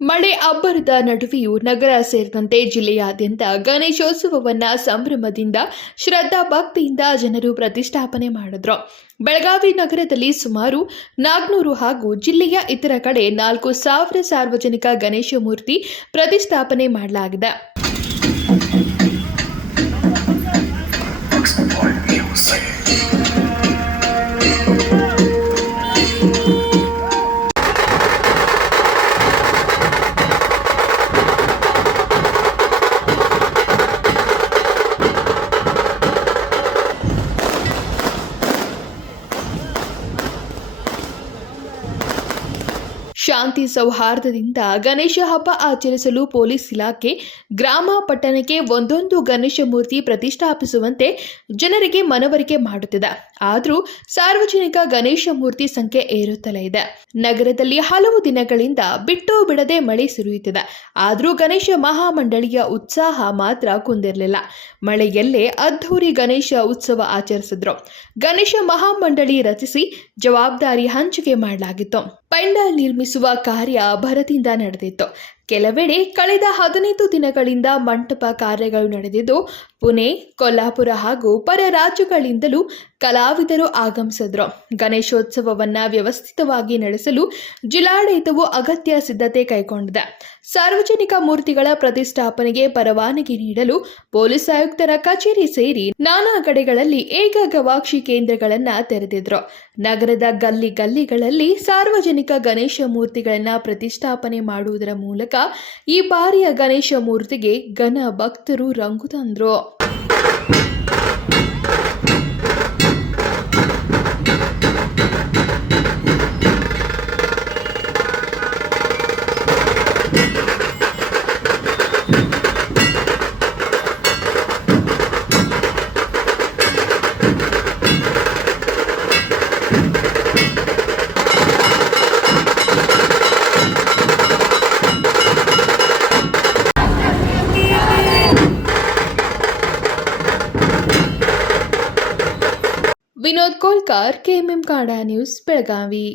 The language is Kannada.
ಮಳೆ ಅಬ್ಬರದ ನಡುವೆಯೂ ನಗರ ಸೇರಿದಂತೆ ಜಿಲ್ಲೆಯಾದ್ಯಂತ ಗಣೇಶೋತ್ಸವವನ್ನು ಸಂಭ್ರಮದಿಂದ ಶ್ರದ್ಧಾ ಭಕ್ತಿಯಿಂದ ಜನರು ಪ್ರತಿಷ್ಠಾಪನೆ ಮಾಡಿದ್ರು. ಬೆಳಗಾವಿ ನಗರದಲ್ಲಿ ಸುಮಾರು 400 ಹಾಗೂ ಜಿಲ್ಲೆಯ ಇತರ ಕಡೆ 4,000 ಸಾರ್ವಜನಿಕ ಗಣೇಶ ಮೂರ್ತಿ ಪ್ರತಿಷ್ಠಾಪನೆ ಮಾಡಲಾಗಿದೆ. ಶಾಂತಿ ಸೌಹಾರ್ದದಿಂದ ಗಣೇಶ ಹಬ್ಬ ಆಚರಿಸಲು ಪೊಲೀಸ್ ಇಲಾಖೆ ಗ್ರಾಮ ಪಟ್ಟಣಕ್ಕೆ ಒಂದೊಂದು ಗಣೇಶ ಮೂರ್ತಿ ಪ್ರತಿಷ್ಠಾಪಿಸುವಂತೆ ಜನರಿಗೆ ಮನವರಿಕೆ ಮಾಡುತ್ತಿದೆ. ಆದರೂ ಸಾರ್ವಜನಿಕ ಗಣೇಶ ಮೂರ್ತಿ ಸಂಖ್ಯೆ ಏರುತ್ತಲೇ ಇದೆ. ನಗರದಲ್ಲಿ ಹಲವು ದಿನಗಳಿಂದ ಬಿಟ್ಟು ಬಿಡದೆ ಮಳೆ ಸುರಿಯುತ್ತಿದೆ. ಆದರೂ ಗಣೇಶ ಮಹಾಮಂಡಳಿಯ ಉತ್ಸಾಹ ಮಾತ್ರ ಕುಂದಿರಲಿಲ್ಲ. ಮಳೆಯಲ್ಲೇ ಅದ್ಧೂರಿ ಗಣೇಶ ಉತ್ಸವ ಆಚರಿಸಿದ್ರು. ಗಣೇಶ ಮಹಾಮಂಡಳಿ ರಚಿಸಿ ಜವಾಬ್ದಾರಿ ಹಂಚಿಕೆ ಮಾಡಲಾಗಿತ್ತು. ಪೆಂಡಾಲ್ ನಿರ್ಮಿಸುವ ಕಾರ್ಯ ಭರದಿಂದ ನಡೆದಿತ್ತು. ಕೆಲವೆಡೆ ಕಳೆದ 15 ದಿನಗಳಿಂದ ಮಂಟಪ ಕಾರ್ಯಗಳು ನಡೆದಿದ್ದು, ಪುಣೆ, ಕೊಲ್ಹಾಪುರ ಹಾಗೂ ಪರ ರಾಜ್ಯಗಳಿಂದಲೂ ಕಲಾವಿದರು ಆಗಮಿಸಿದ್ರು. ಗಣೇಶೋತ್ಸವವನ್ನು ವ್ಯವಸ್ಥಿತವಾಗಿ ನಡೆಸಲು ಜಿಲ್ಲಾಡಳಿತವು ಅಗತ್ಯ ಸಿದ್ಧತೆ ಕೈಗೊಂಡಿದೆ. ಸಾರ್ವಜನಿಕ ಮೂರ್ತಿಗಳ ಪ್ರತಿಷ್ಠಾಪನೆಗೆ ಪರವಾನಗಿ ನೀಡಲು ಪೊಲೀಸ್ ಆಯುಕ್ತರ ಕಚೇರಿ ಸೇರಿ ನಾನಾ ಕಡೆಗಳಲ್ಲಿ ಏಕಗವಾಕ್ಷಿ ಕೇಂದ್ರಗಳನ್ನು ತೆರೆದಿದ್ರು. ನಗರದ ಗಲ್ಲಿಗಳಲ್ಲಿ ಸಾರ್ವಜನಿಕ ಗಣೇಶ ಮೂರ್ತಿಗಳನ್ನು ಪ್ರತಿಷ್ಠಾಪನೆ ಮಾಡುವುದರ ಮೂಲಕ ಈ ಬಾರಿಯ ಗಣೇಶ ಮೂರ್ತಿಗೆ ಘನ ಭಕ್ತರು ರಂಗು ತಂದ್ರು. Vinod Kolkar, KMM Kannada news, Belagavi.